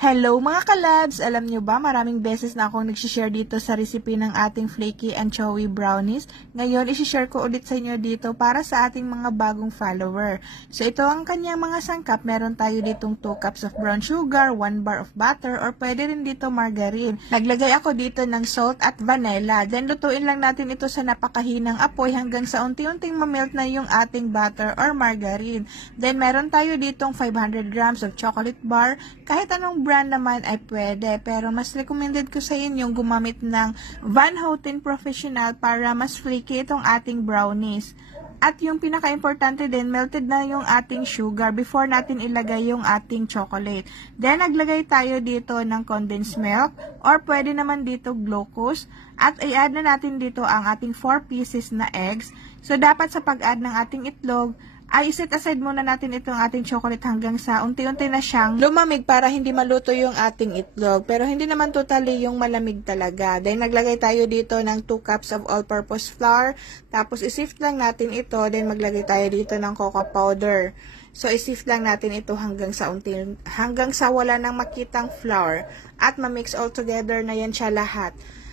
Hello mga kalabs! Alam nyo ba, maraming beses na akong nagsishare dito sa recipe ng ating flaky and chewy brownies. Ngayon, isishare ko ulit sa inyo dito para sa ating mga bagong follower. So, ito ang kanyang mga sangkap. Meron tayo ditong 2 cups of brown sugar, 1 bar of butter, or pwede rin dito margarine. Naglagay ako dito ng salt at vanilla. Then, lutuin lang natin ito sa napakahinang apoy hanggang sa unti-unting mamelt na yung ating butter or margarine. Then, meron tayo ditong 500 grams of chocolate bar. Kahit anong brand naman ay pwede, pero mas recommended ko sa inyo yung gumamit ng Van Houten Professional para mas flaky itong ating brownies. At yung pinaka-importante din, melted na yung ating sugar before natin ilagay yung ating chocolate. Then, naglagay tayo dito ng condensed milk or pwede naman dito glucose. At i-add na natin dito ang ating 4 pieces na eggs. So, dapat sa pag-add ng ating itlog, ay iset aside muna natin itong ating chocolate hanggang sa unti-unti na siyang lumamig para hindi maluto yung ating itlog. Pero hindi naman totally yung malamig talaga. Then naglagay tayo dito ng 2 cups of all-purpose flour. Tapos isift lang natin ito. Then maglagay tayo dito ng cocoa powder. So isift lang natin ito hanggang sa wala nang makitang flour. At ma-mix all together na yan siya lahat.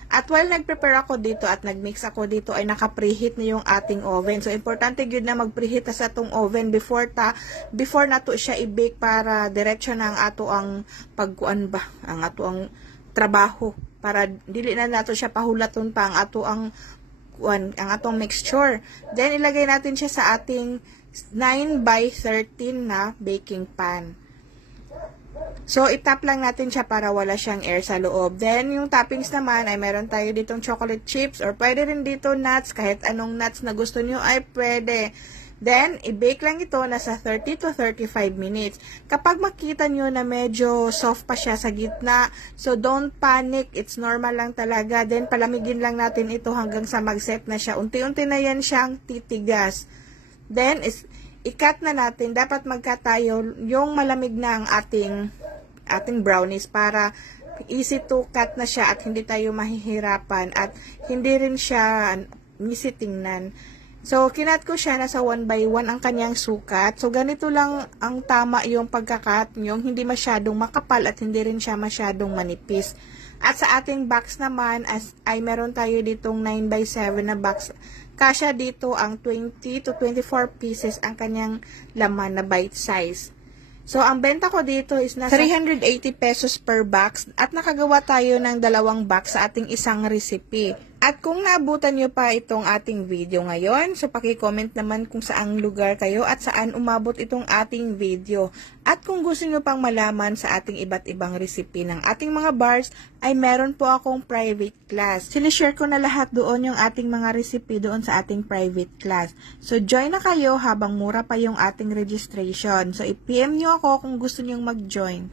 At while nag-prepare ako dito at nag-mix ako dito ay naka-preheat na yung ating oven. So, importante yun na mag-preheat sa atong oven before na to siya i-bake para diretso na ang ato ang pagkuan ba, ang ato ang trabaho. Para dili na nato siya pahulaton pa ang ato ang atong mixture. Then, ilagay natin siya sa ating 9 by 13 na baking pan. So, itap lang natin siya para wala siyang air sa loob. Then, yung toppings naman ay meron tayo ditong chocolate chips or pwede rin dito nuts. Kahit anong nuts na gusto nyo ay pwede. Then, i-bake lang ito nasa 30 to 35 minutes. Kapag makita nyo na medyo soft pa siya sa gitna, so don't panic. It's normal lang talaga. Then, palamigin lang natin ito hanggang sa mag-set na siya. Unti-unti na yan siyang titigas. Then, i-cut na natin. Dapat magka tayo yung malamig na ang ating brownies para easy to cut na siya at hindi tayo mahihirapan at hindi rin siya easy tingnan. So, kinat ko siya nasa 1 by 1 ang kanyang sukat. So, ganito lang ang tama yung pagkakat yung hindi masyadong makapal at hindi rin siya masyadong manipis. At sa ating box naman ay meron tayo ditong 9 by 7 na box. Kasya dito ang 20 to 24 pieces ang kanyang laman na bite size. So, ang benta ko dito is nasa 380 pesos per box at nakagawa tayo ng 2 box sa ating isang recipe. At kung naabutan nyo pa itong ating video ngayon, so paki-comment naman kung saang lugar kayo at saan umabot itong ating video. At kung gusto nyo pang malaman sa ating iba't ibang recipe ng ating mga bars, ay meron po akong private class. Sinishare ko na lahat doon yung ating mga recipe doon sa ating private class. So join na kayo habang mura pa yung ating registration. So i-PM nyo ako kung gusto nyong mag-join.